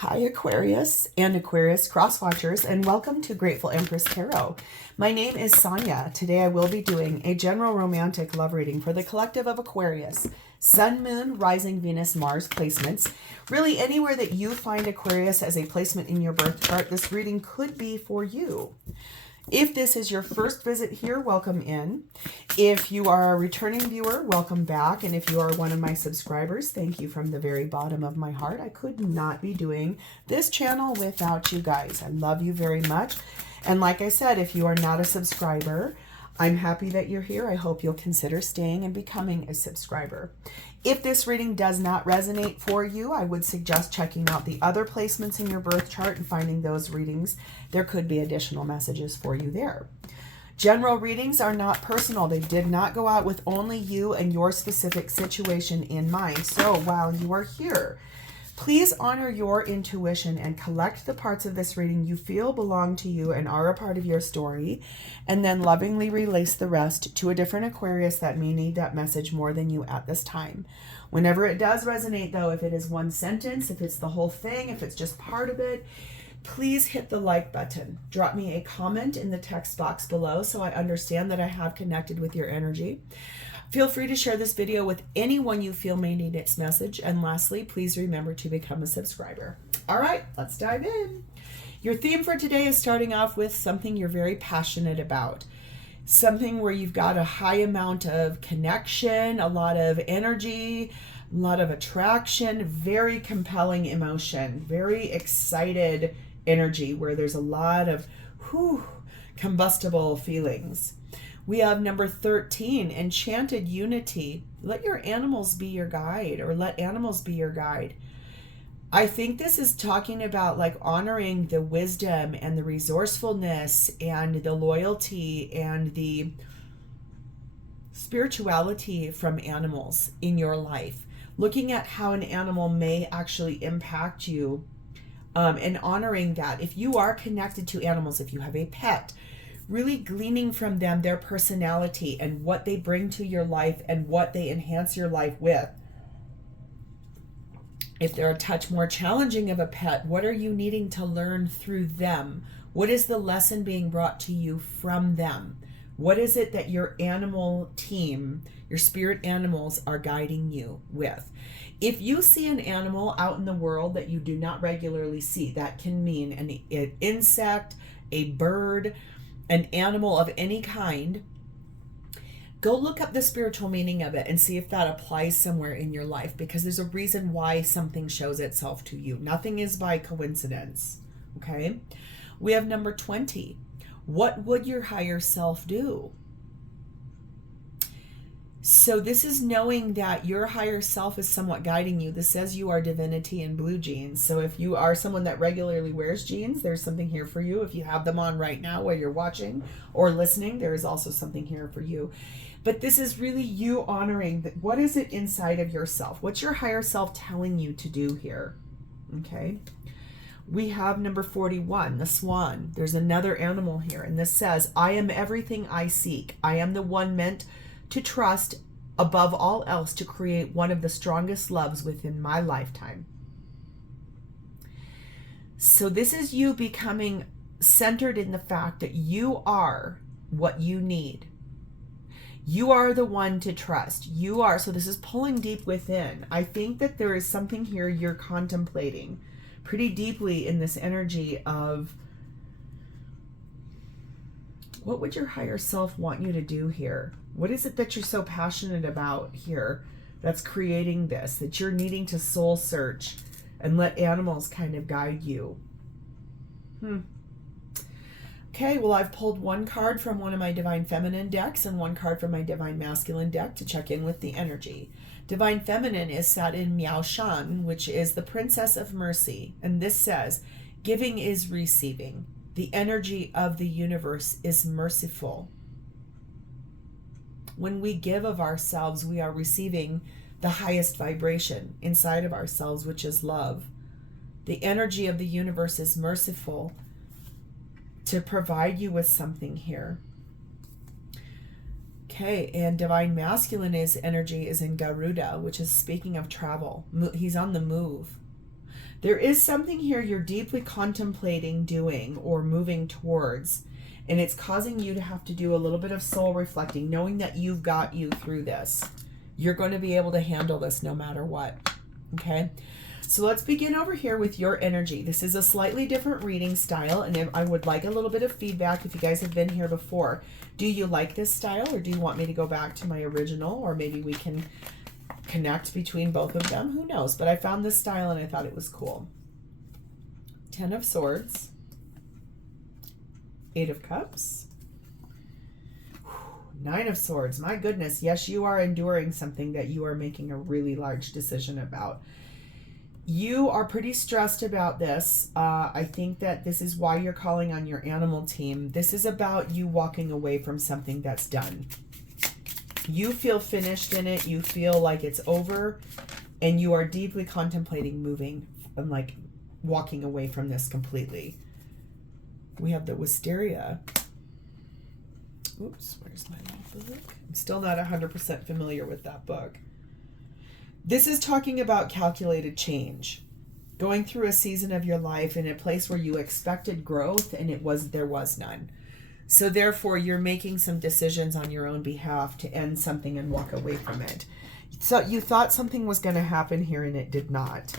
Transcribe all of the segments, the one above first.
Hi Aquarius and Aquarius cross-watchers, and welcome to Grateful Empress Tarot. My name is Sonia. Today I will be doing a general romantic love reading for the collective of Aquarius. Sun, Moon, Rising, Venus, Mars placements. Really anywhere that you find Aquarius as a placement in your birth chart, this reading could be for you. If this is your first visit here, welcome in. If you are a returning viewer, welcome back. And if you are one of my subscribers, thank you from the very bottom of my heart. I could not be doing this channel without you guys. I love you very much. And like I said, if you are not a subscriber, I'm happy that you're here. I hope you'll consider staying and becoming a subscriber. If this reading does not resonate for you, I would suggest checking out the other placements in your birth chart and finding those readings. There could be additional messages for you there. General readings are not personal. They did not go out with only you and your specific situation in mind. So while you are here, please honor your intuition and collect the parts of this reading you feel belong to you and are a part of your story, and then lovingly release the rest to a different Aquarius that may need that message more than you at this time. Whenever it does resonate, though, if it is one sentence, if it's the whole thing, if it's just part of it, please hit the like button. Drop me a comment in the text box below so I understand that I have connected with your energy. Feel free to share this video with anyone you feel may need its message. And lastly, please remember to become a subscriber. All right, let's dive in. Your theme for today is starting off with something you're very passionate about. Something where you've got a high amount of connection, a lot of energy, a lot of attraction, very compelling emotion, very excited energy where there's a lot of combustible feelings. We have number 13, Enchanted Unity. Let your animals be your guide, or let animals be your guide. I think this is talking about like honoring the wisdom and the resourcefulness and the loyalty and the spirituality from animals in your life. Looking at how an animal may actually impact you and honoring that. If you are connected to animals, if you have a pet, really gleaning from them their personality and what they bring to your life and what they enhance your life with. If they're a touch more challenging of a pet, what are you needing to learn through them? What is the lesson being brought to you from them? What is it that your animal team, your spirit animals, are guiding you with? If you see an animal out in the world that you do not regularly see, that can mean an insect, a bird, an animal of any kind, go look up the spiritual meaning of it and see if that applies somewhere in your life, because there's a reason why something shows itself to you. Nothing is by coincidence, okay? We have number 20. What would your higher self do? So this is knowing that your higher self is somewhat guiding you. This says you are divinity in blue jeans. So if you are someone that regularly wears jeans, there's something here for you. If you have them on right now while you're watching or listening, there is also something here for you. But this is really you honoring that. What is it inside of yourself? What's your higher self telling you to do here? Okay. We have number 41, the swan. There's another animal here. And this says, I am everything I seek. I am the one meant to trust above all else to create one of the strongest loves within my lifetime. So this is you becoming centered in the fact that you are what you need. You are the one to trust. You are, so this is pulling deep within. I think that there is something here you're contemplating pretty deeply in this energy of what would your higher self want you to do here? What is it that you're so passionate about here that's creating this, that you're needing to soul search and let animals kind of guide you? Okay, well, I've pulled one card from one of my Divine Feminine decks and one card from my Divine Masculine deck to check in with the energy. Divine Feminine is sat in Miao Shan, which is the Princess of Mercy. And this says, giving is receiving. The energy of the universe is merciful. When we give of ourselves, we are receiving the highest vibration inside of ourselves, which is love. The energy of the universe is merciful to provide you with something here. Okay, and Divine Masculine energy is in Garuda, which is speaking of travel. He's on the move. There is something here you're deeply contemplating doing or moving towards, and it's causing you to have to do a little bit of soul reflecting, knowing that you've got you through this. You're going to be able to handle this no matter what. Okay? So let's begin over here with your energy. This is a slightly different reading style, and I would like a little bit of feedback if you guys have been here before. Do you like this style, or do you want me to go back to my original, or maybe we can connect between both of them? Who knows? But I found this style and I thought it was cool. 10 of Swords, 8 of Cups, 9 of Swords. My goodness, yes, you are enduring something that you are making a really large decision about. You are pretty stressed about this. I think that this is why you're calling on your animal team. This is about you walking away from something that's done. You feel finished in it. You feel like it's over, and you are deeply contemplating moving and like walking away from this completely. We have the Wisteria. Oops, where's my book? I'm still not 100% familiar with that book. This is talking about calculated change. Going through a season of your life in a place where you expected growth and there was none. So therefore, you're making some decisions on your own behalf to end something and walk away from it. So you thought something was going to happen here and it did not.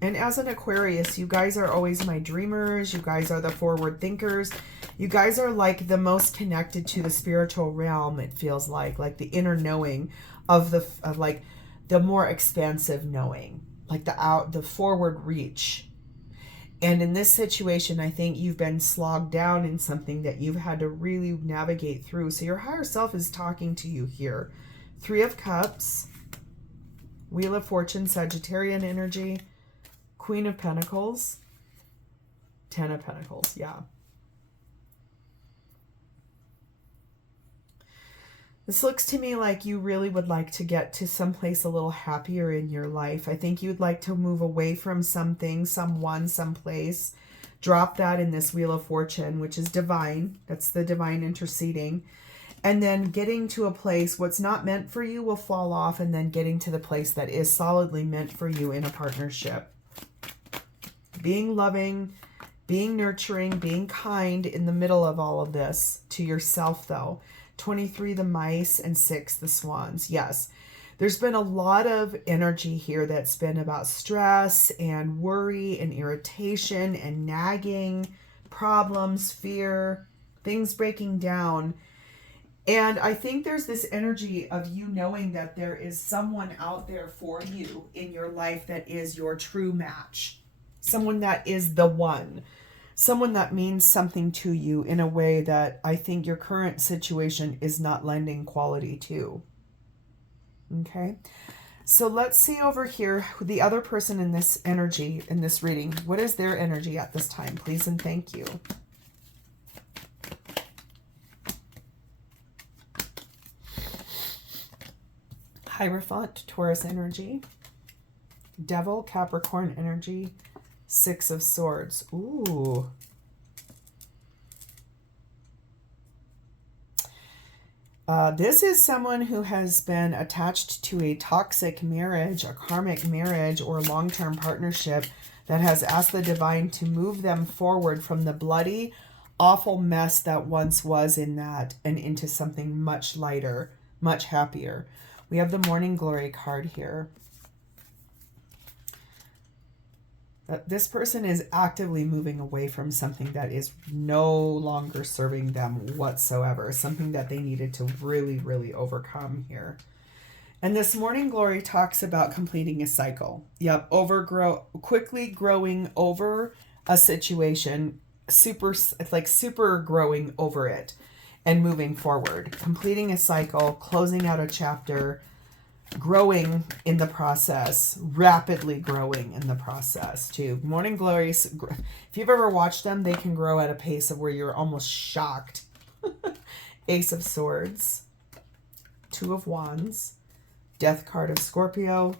And as an Aquarius, you guys are always my dreamers. You guys are the forward thinkers. You guys are like the most connected to the spiritual realm, it feels like the inner knowing of like the more expansive knowing, like the forward reach. And in this situation, I think you've been slogged down in something that you've had to really navigate through. So your higher self is talking to you here. 3 of Cups, Wheel of Fortune, Sagittarian energy, Queen of Pentacles, 10 of Pentacles, yeah. This looks to me like you really would like to get to someplace a little happier in your life. I think you'd like to move away from something, someone, someplace. Drop that in this Wheel of Fortune, which is divine. That's the divine interceding. And then getting to a place, what's not meant for you will fall off, and then getting to the place that is solidly meant for you in a partnership. Being loving, being nurturing, being kind in the middle of all of this to yourself, though. 23, the Mice, and 6, the Swans. Yes, there's been a lot of energy here that's been about stress and worry and irritation and nagging, problems, fear, things breaking down. And I think there's this energy of you knowing that there is someone out there for you in your life that is your true match. Someone that is the one. Someone that means something to you in a way that I think your current situation is not lending quality to. Okay, so let's see over here the other person in this energy, in this reading. What is their energy at this time? Please and thank you. Hierophant, Taurus energy. Devil, Capricorn energy. 6 of Swords. Ooh. This is someone who has been attached to a toxic marriage, a karmic marriage, or long-term partnership that has asked the divine to move them forward from the bloody, awful mess that once was in that and into something much lighter, much happier. We have the Morning Glory card here. This person is actively moving away from something that is no longer serving them whatsoever, something that they needed to really, really overcome here. And this Morning Glory talks about completing a cycle. Yep, quickly growing over a situation, super growing over it and moving forward. Completing a cycle, closing out a chapter, growing in the process, rapidly growing in the process too. Morning Glories, if you've ever watched them, they can grow at a pace of where you're almost shocked. Ace of Swords, 2 of Wands, Death card of Scorpio,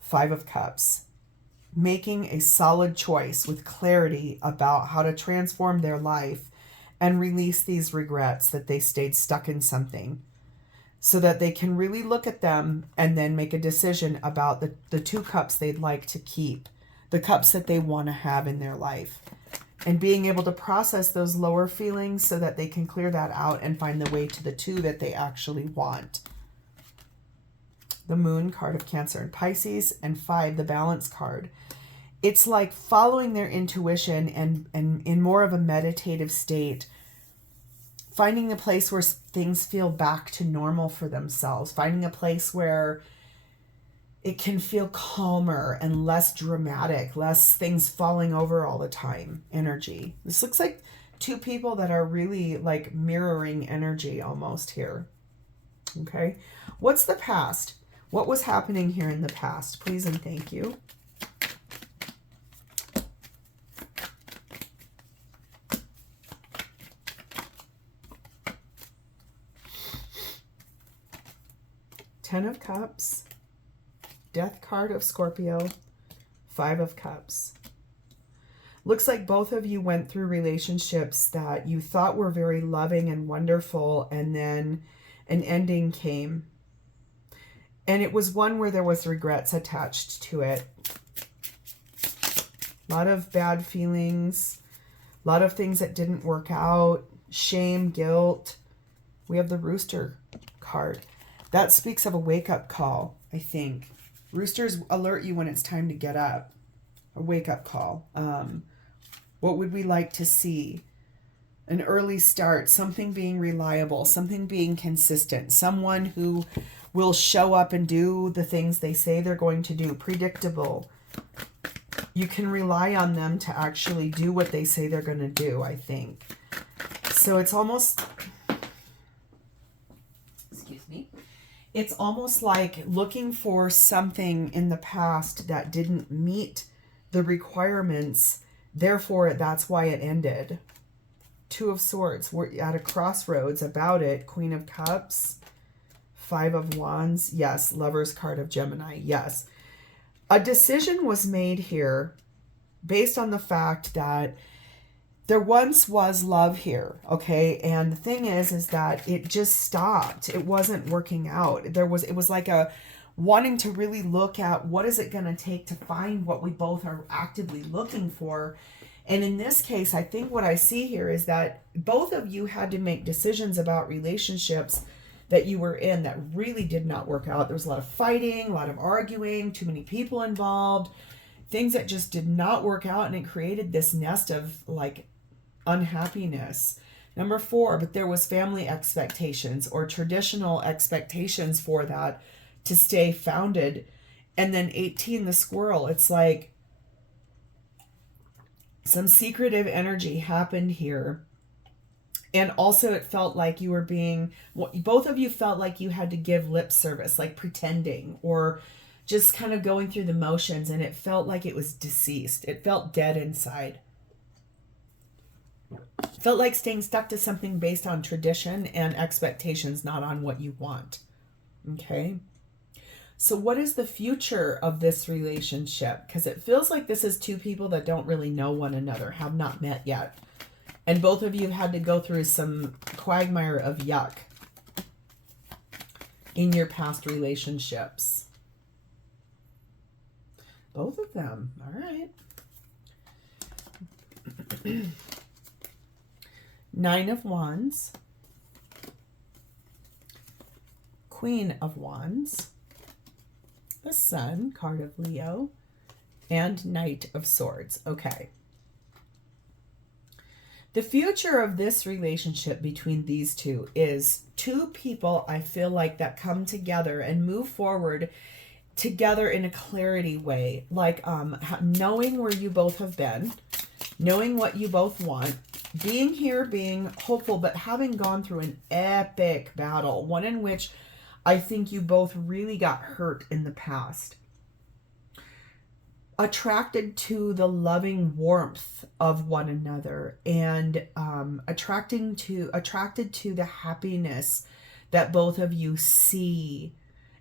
5 of Cups. Making a solid choice with clarity about how to transform their life and release these regrets that they stayed stuck in something. so that they can really look at them and then make a decision about the 2 cups they'd like to keep, the cups that they want to have in their life, and being able to process those lower feelings so that they can clear that out and find the way to the 2 that they actually want. The Moon, card of Cancer and Pisces, and 5, the Balance card. It's like following their intuition and in more of a meditative state, finding the place where things feel back to normal for themselves, finding a place where it can feel calmer and less dramatic, less things falling over all the time energy. This looks like 2 people that are really like mirroring energy almost here. Okay. What's the past? What was happening here in the past? Please and thank you. Ten of Cups, Death card of Scorpio, 5 of Cups. Looks like both of you went through relationships that you thought were very loving and wonderful, and then an ending came. And it was one where there was regrets attached to it. A lot of bad feelings, a lot of things that didn't work out, shame, guilt. We have the Rooster card. That speaks of a wake-up call, I think. Roosters alert you when it's time to get up. A wake-up call. What would we like to see? An early start, something being reliable, something being consistent, someone who will show up and do the things they say they're going to do, predictable. You can rely on them to actually do what they say they're going to do, I think. So it's almost... It's almost like looking for something in the past that didn't meet the requirements. Therefore, that's why it ended. 2 of Swords. We're at a crossroads about it. Queen of Cups. 5 of Wands. Yes. Lover's card of Gemini. Yes. A decision was made here based on the fact that there once was love here, okay? And the thing is that it just stopped. It wasn't working out. It was like a wanting to really look at what is it going to take to find what we both are actively looking for. And in this case, I think what I see here is that both of you had to make decisions about relationships that you were in that really did not work out. There was a lot of fighting, a lot of arguing, too many people involved, things that just did not work out, and it created this nest of like unhappiness. Number 4, but there was family expectations or traditional expectations for that to stay founded. And then 18, the Squirrel, it's like some secretive energy happened here. And also it felt like you were being, both of you felt like you had to give lip service, like pretending or just kind of going through the motions, and it felt like it was deceased. It felt dead inside. Felt like staying stuck to something based on tradition and expectations, not on what you want. Okay. So what is the future of this relationship? Because it feels like this is 2 people that don't really know one another, have not met yet. And both of you had to go through some quagmire of yuck in your past relationships. Both of them. All right. 9 of Wands, Queen of Wands, the Sun, card of Leo, and Knight of Swords. Okay. The future of this relationship between these 2 is 2 people, I feel like, that come together and move forward together in a clarity way, like knowing where you both have been, knowing what you both want, being here, being hopeful, but having gone through an epic battle, one in which I think you both really got hurt in the past. Attracted to the loving warmth of one another, and attracted to the happiness that both of you see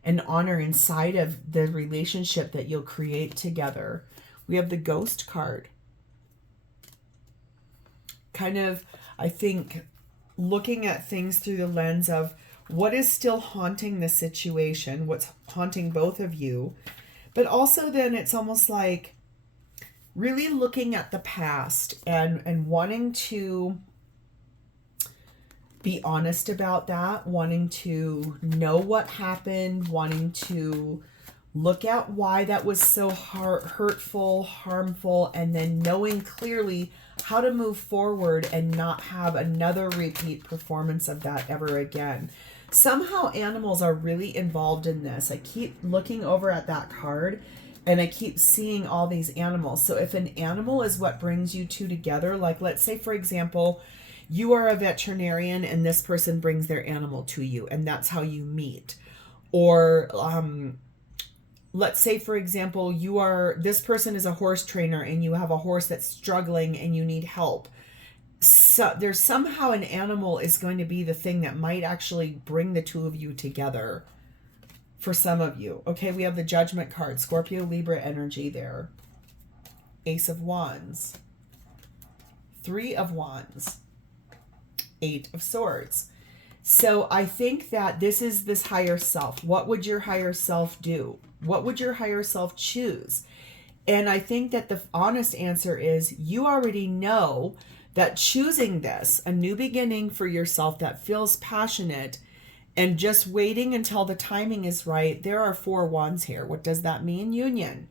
and honor inside of the relationship that you'll create together. We have the Ghost card. Kind of, I think, looking at things through the lens of What is still haunting the situation? What's haunting both of you? But also then it's almost like really looking at the past and wanting to be honest about that, wanting to know what happened, wanting to look at why that was so hurtful, harmful, and then knowing clearly how to move forward and not have another repeat performance of that ever again. Somehow animals are really involved in this. I keep looking over at that card and I keep seeing all these animals. So if an animal is what brings you two together, like let's say, for example, you are a veterinarian and this person brings their animal to you and that's how you meet. Or let's say, for example, this person is a horse trainer and you have a horse that's struggling and you need help. So there's somehow an animal is going to be the thing that might actually bring the two of you together for some of you. Okay, we have the Judgment card, Scorpio, Libra energy there. Ace of Wands. 3 of Wands. 8 of Swords. So I think that this is this higher self. What would your higher self do? What would your higher self choose? And I think that the honest answer is you already know that choosing this, a new beginning for yourself that feels passionate and just waiting until the timing is right. There are 4 wands here. What does that mean? Union.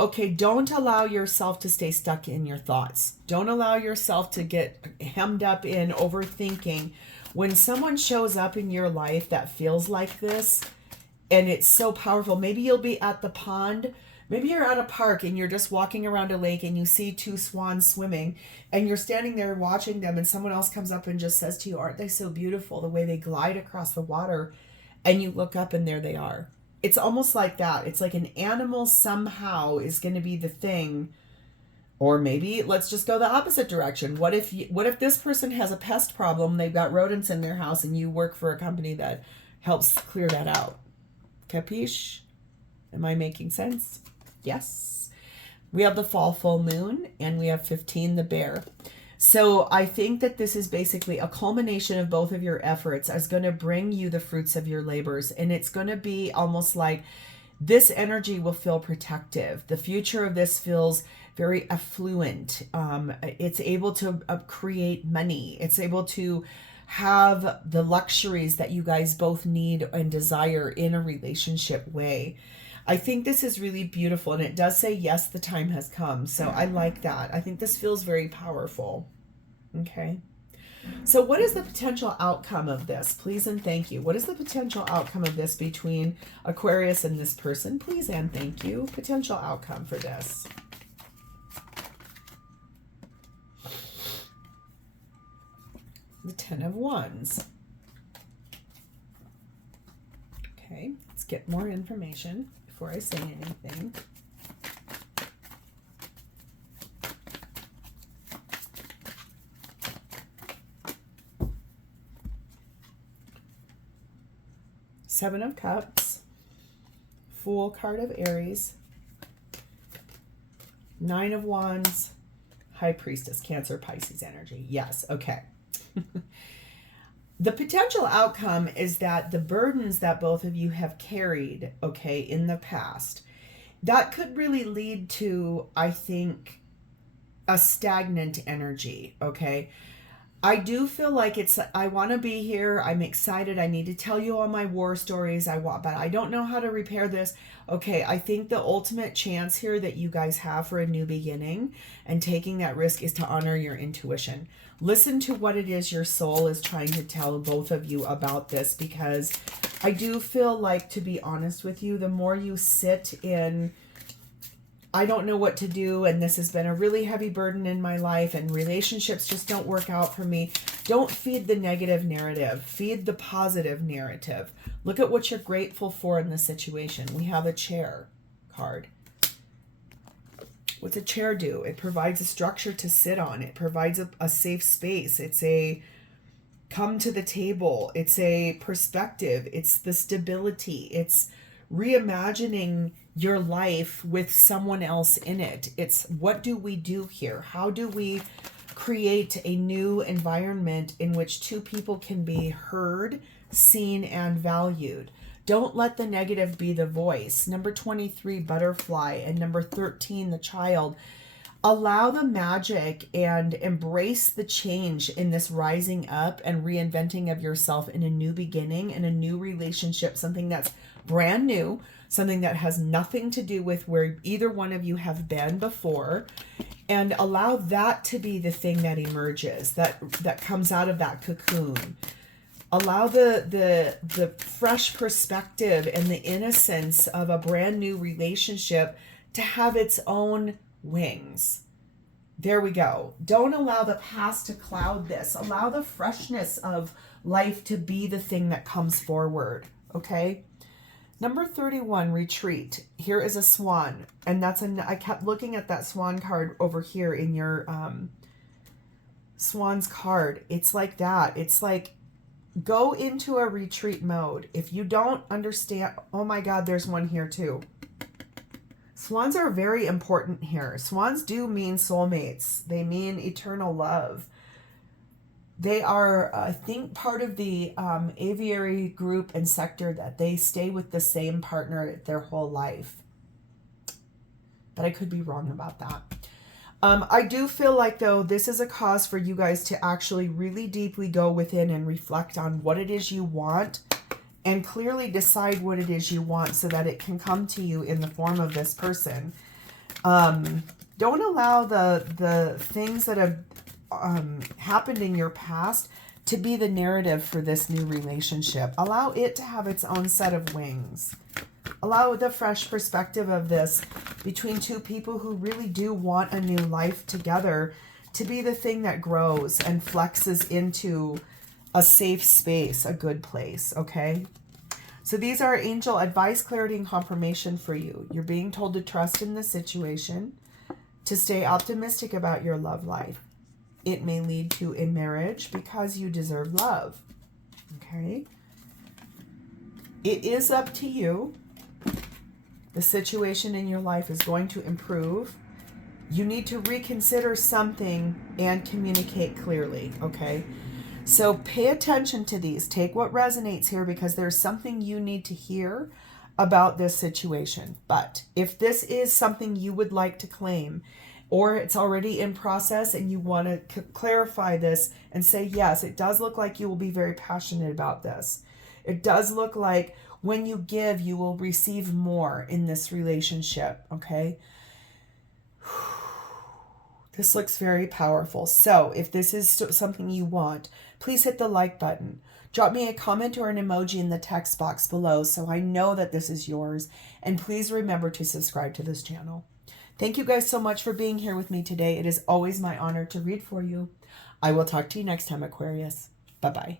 Okay, don't allow yourself to stay stuck in your thoughts. Don't allow yourself to get hemmed up in overthinking. When someone shows up in your life that feels like this, and it's so powerful, maybe you'll be at the pond, maybe you're at a park and you're just walking around a lake and you see 2 swans swimming and you're standing there watching them and someone else comes up and just says to you, aren't they so beautiful the way they glide across the water? And you look up and there they are. It's almost like that. It's like an animal somehow is going to be the thing. Or maybe let's just go the opposite direction. What if this person has a pest problem, they've got rodents in their house and you work for a company that helps clear that out? Capiche? Am I making sense? Yes. We have the fall full moon and we have 15, the bear. So I think that this is basically a culmination of both of your efforts is going to bring you the fruits of your labors. And it's going to be almost like this energy will feel protective. The future of this feels very affluent. It's able to create money. It's able to have the luxuries that you guys both need and desire in a relationship way. I think this is really beautiful, and it does say, yes, the time has come. So I like that. I think this feels very powerful. Okay. So what is the potential outcome of this? Please and thank you. What is the potential outcome of this between Aquarius and this person? Please and thank you. Potential outcome for this. The 10 of Wands. Okay, let's get more information before I say anything. Seven of Cups, Fool card of Aries, 9 of Wands, High Priestess, Cancer, Pisces energy. Yes, okay. The potential outcome is that the burdens that both of you have carried, okay, in the past, that could really lead to, I think, a stagnant energy, okay? I do feel like I want to be here. I'm excited. I need to tell you all my war stories. But I don't know how to repair this. Okay, I think the ultimate chance here that you guys have for a new beginning and taking that risk is to honor your intuition. Listen to what it is your soul is trying to tell both of you about this, because I do feel like, to be honest with you, the more you sit in, I don't know what to do, and this has been a really heavy burden in my life, and relationships just don't work out for me. Don't feed the negative narrative. Feed the positive narrative. Look at what you're grateful for in the situation. We have a chair card. What's a chair do? It provides a structure to sit on. It provides a safe space. It's a come to the table. It's a perspective. It's the stability. It's reimagining your life with someone else in it. It's what do we do here? How do we create a new environment in which two people can be heard, seen, and valued. Don't let the negative be the voice. Number 23, butterfly, and number 13, the child. Allow the magic and embrace the change in this rising up and reinventing of yourself in a new beginning, in a new relationship, something that's brand new, something that has nothing to do with where either one of you have been before, and allow that to be the thing that emerges, that comes out of that cocoon. Allow the fresh perspective and the innocence of a brand new relationship to have its own wings. There we go. Don't allow the past to cloud this. Allow the freshness of life to be the thing that comes forward, okay? Number 31, retreat. Here is a swan, and I kept looking at that swan card over here in your swan's card. It's like that. It's like, go into a retreat mode. If you don't understand, oh my God, there's one here too. Swans are very important here. Swans do mean soulmates. They mean eternal love. They are, I think, part of the aviary group and sector that they stay with the same partner their whole life. But I could be wrong about that. I do feel like, though, this is a cause for you guys to actually really deeply go within and reflect on what it is you want and clearly decide what it is you want so that it can come to you in the form of this person. Don't allow the things that have happened in your past to be the narrative for this new relationship. Allow it to have its own set of wings. Allow the fresh perspective of this between two people who really do want a new life together to be the thing that grows and flexes into a safe space, a good place, okay? So these are angel advice, clarity, and confirmation for you. You're being told to trust in the situation, to stay optimistic about your love life. It may lead to a marriage because you deserve love, okay? It is up to you. The situation in your life is going to improve. You need to reconsider something and communicate clearly, okay? So pay attention to these. Take what resonates here because there's something you need to hear about this situation. But if this is something you would like to claim, or it's already in process and you want to clarify this and say, yes, it does look like you will be very passionate about this. It does look like when you give, you will receive more in this relationship, okay? This looks very powerful. So if this is something you want, please hit the like button. Drop me a comment or an emoji in the text box below so I know that this is yours. And please remember to subscribe to this channel. Thank you guys so much for being here with me today. It is always my honor to read for you. I will talk to you next time, Aquarius. Bye-bye.